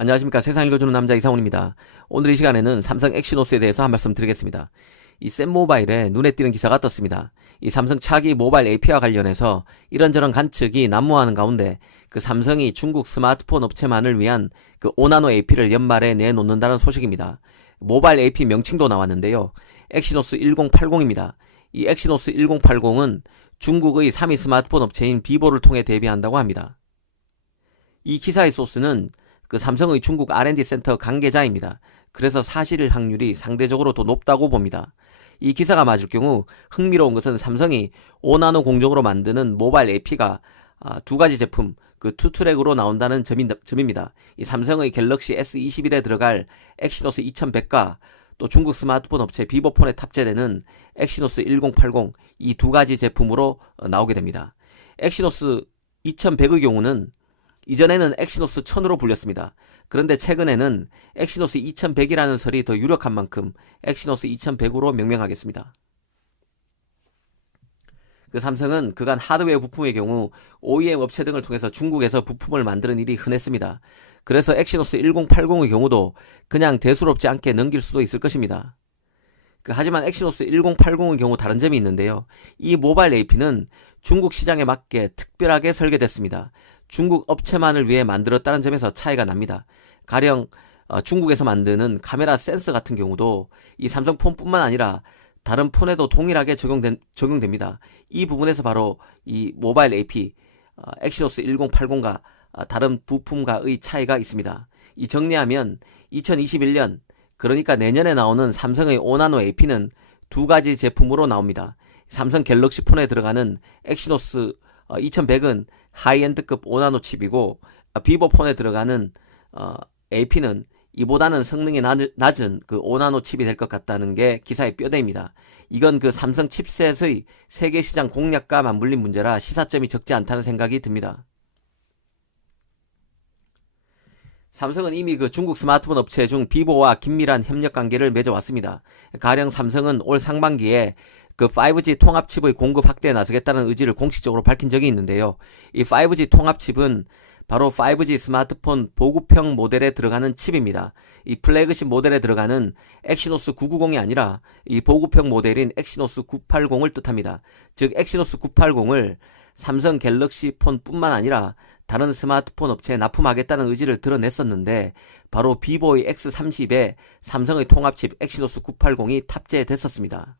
안녕하십니까. 세상 읽어주는 남자 이상훈입니다. 오늘 이 시간에는 삼성 엑시노스에 대해서 한 말씀 드리겠습니다. 이 센모바일에 눈에 띄는 기사가 떴습니다. 이 삼성 차기 모바일 AP와 관련해서 이런저런 관측이 난무하는 가운데 그 삼성이 중국 스마트폰 업체만을 위한 그 5나노 AP를 연말에 내놓는다는 소식입니다. 모바일 AP 명칭도 나왔는데요. 엑시노스 1080입니다. 이 엑시노스 1080은 중국의 3위 스마트폰 업체인 비보를 통해 데뷔한다고 합니다. 이 기사의 소스는 그 삼성의 중국 R&D 센터 관계자입니다. 그래서 사실 확률이 상대적으로 더 높다고 봅니다. 이 기사가 맞을 경우 흥미로운 것은 삼성이 5나노 공정으로 만드는 모바일 AP가 두 가지 제품 그 투트랙으로 나온다는 점입니다. 이 삼성의 갤럭시 S21에 들어갈 엑시노스 2100과 또 중국 스마트폰 업체 비보폰에 탑재되는 엑시노스 1080 이 두 가지 제품으로 나오게 됩니다. 엑시노스 2100의 경우는 이전에는 엑시노스 1000으로 불렸습니다. 그런데 최근에는 엑시노스 2100이라는 설이 더 유력한 만큼 엑시노스 2100으로 명명하겠습니다. 그 삼성은 그간 하드웨어 부품의 경우 OEM 업체 등을 통해서 중국에서 부품을 만드는 일이 흔했습니다. 그래서 엑시노스 1080의 경우도 그냥 대수롭지 않게 넘길 수도 있을 것입니다. 하지만 엑시노스 1080의 경우 다른 점이 있는데요. 이 모바일 AP는 중국 시장에 맞게 특별하게 설계됐습니다. 중국 업체만을 위해 만들었다는 점에서 차이가 납니다. 가령 중국에서 만드는 카메라 센서 같은 경우도 이 삼성폰뿐만 아니라 다른 폰에도 동일하게 적용됩니다. 이 부분에서 바로 이 모바일 AP 엑시노스 1080과 다른 부품과의 차이가 있습니다. 이 정리하면 2021년 그러니까 내년에 나오는 삼성의 5나노 AP는 두 가지 제품으로 나옵니다. 삼성 갤럭시 폰에 들어가는 엑시노스 2100은 하이엔드급 5나노 칩이고 비보폰에 들어가는 AP는 이보다는 성능이 낮은 그 5나노 칩이 될 것 같다는 게 기사의 뼈대입니다. 이건 그 삼성 칩셋의 세계 시장 공략과 맞물린 문제라 시사점이 적지 않다는 생각이 듭니다. 삼성은 이미 그 중국 스마트폰 업체 중 비보와 긴밀한 협력 관계를 맺어왔습니다. 가령 삼성은 올 상반기에 그 5G 통합칩의 공급 확대에 나서겠다는 의지를 공식적으로 밝힌 적이 있는데요. 이 5G 통합칩은 바로 5G 스마트폰 보급형 모델에 들어가는 칩입니다. 이 플래그십 모델에 들어가는 엑시노스 990이 아니라 이 보급형 모델인 엑시노스 980을 뜻합니다. 즉 엑시노스 980을 삼성 갤럭시 폰뿐만 아니라 다른 스마트폰 업체에 납품하겠다는 의지를 드러냈었는데 바로 비보의 X30에 삼성의 통합칩 엑시노스 980이 탑재됐었습니다.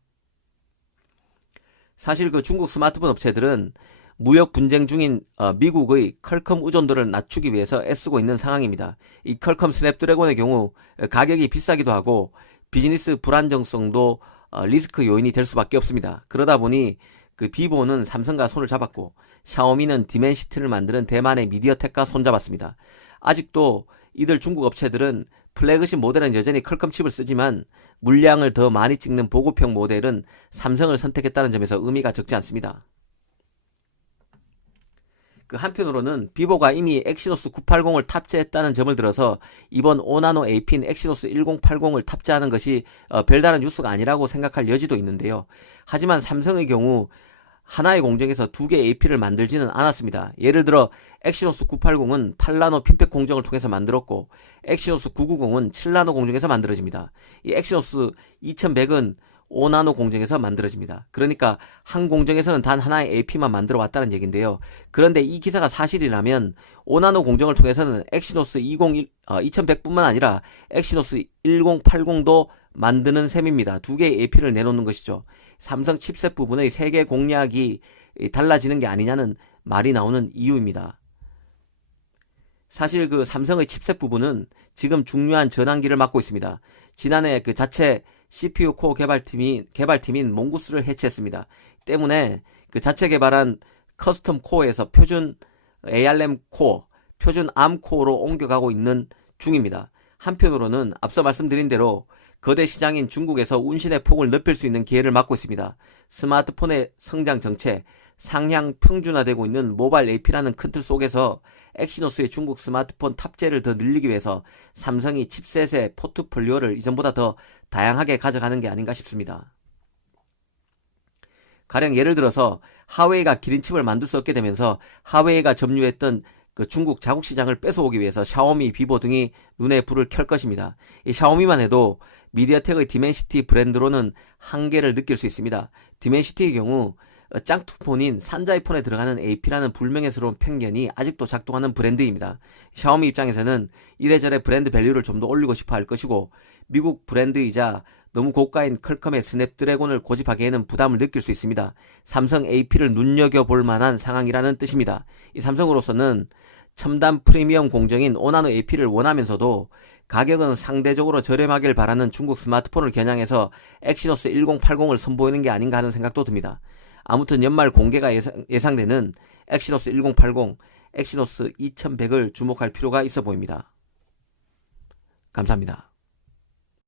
사실 그 중국 스마트폰 업체들은 무역 분쟁 중인 미국의 퀄컴 의존도를 낮추기 위해서 애쓰고 있는 상황입니다. 이 퀄컴 스냅드래곤의 경우 가격이 비싸기도 하고 비즈니스 불안정성도 리스크 요인이 될 수밖에 없습니다. 그러다 보니 그 비보는 삼성과 손을 잡았고 샤오미는 디멘시티를 만드는 대만의 미디어텍과 손잡았습니다. 아직도 이들 중국 업체들은 플래그십 모델은 여전히 퀄컴 칩을 쓰지만 물량을 더 많이 찍는 보급형 모델은 삼성을 선택했다는 점에서 의미가 적지 않습니다. 그 한편으로는 비보가 이미 엑시노스 980을 탑재했다는 점을 들어서 이번 5나노 AP인 엑시노스 1080을 탑재하는 것이 별다른 뉴스가 아니라고 생각할 여지도 있는데요. 하지만 삼성의 경우 하나의 공정에서 두 개의 AP를 만들지는 않았습니다. 예를 들어 엑시노스 980은 8나노 핀백 공정을 통해서 만들었고 엑시노스 990은 7나노 공정에서 만들어집니다. 이 엑시노스 2100은 5나노 공정에서 만들어집니다. 그러니까 한 공정에서는 단 하나의 AP만 만들어 왔다는 얘기인데요. 그런데 이 기사가 사실이라면 5나노 공정을 통해서는 엑시노스 2100뿐만 아니라 엑시노스 1080도 만드는 셈입니다. 두 개의 AP를 내놓는 것이죠. 삼성 칩셋 부분의 세계 공략이 달라지는 게 아니냐는 말이 나오는 이유입니다. 사실 그 삼성의 칩셋 부분은 지금 중요한 전환기를 맞고 있습니다. 지난해 그 자체 CPU 코어 개발팀인 몽구스를 해체했습니다. 때문에 그 자체 개발한 커스텀 코어에서 표준 ARM 코어, 표준 ARM 코어로 옮겨가고 있는 중입니다. 한편으로는 앞서 말씀드린 대로 거대 시장인 중국에서 운신의 폭을 넓힐 수 있는 기회를 맞고 있습니다. 스마트폰의 성장 정체, 상향 평준화되고 있는 모바일 AP라는 큰 틀 속에서 엑시노스의 중국 스마트폰 탑재를 더 늘리기 위해서 삼성이 칩셋의 포트폴리오를 이전보다 더 다양하게 가져가는 게 아닌가 싶습니다. 가령 예를 들어서 하웨이가 기린칩을 만들 수 없게 되면서 하웨이가 점유했던 그 중국 자국 시장을 뺏어오기 위해서 샤오미, 비보 등이 눈에 불을 켤 것입니다. 이 샤오미만 해도 미디어텍의 디멘시티 브랜드로는 한계를 느낄 수 있습니다. 디멘시티의 경우 짱투폰인 산자이폰에 들어가는 AP라는 불명예스러운 편견이 아직도 작동하는 브랜드입니다. 샤오미 입장에서는 이래저래 브랜드 밸류를 좀 더 올리고 싶어 할 것이고, 미국 브랜드이자 너무 고가인 퀄컴의 스냅드래곤을 고집하기에는 부담을 느낄 수 있습니다. 삼성 AP를 눈여겨볼 만한 상황이라는 뜻입니다. 이 삼성으로서는 첨단 프리미엄 공정인 5나노 AP를 원하면서도 가격은 상대적으로 저렴하길 바라는 중국 스마트폰을 겨냥해서 엑시노스 1080을 선보이는 게 아닌가 하는 생각도 듭니다. 아무튼 연말 공개가 예상되는 엑시노스 1080, 엑시노스 2100을 주목할 필요가 있어 보입니다. 감사합니다.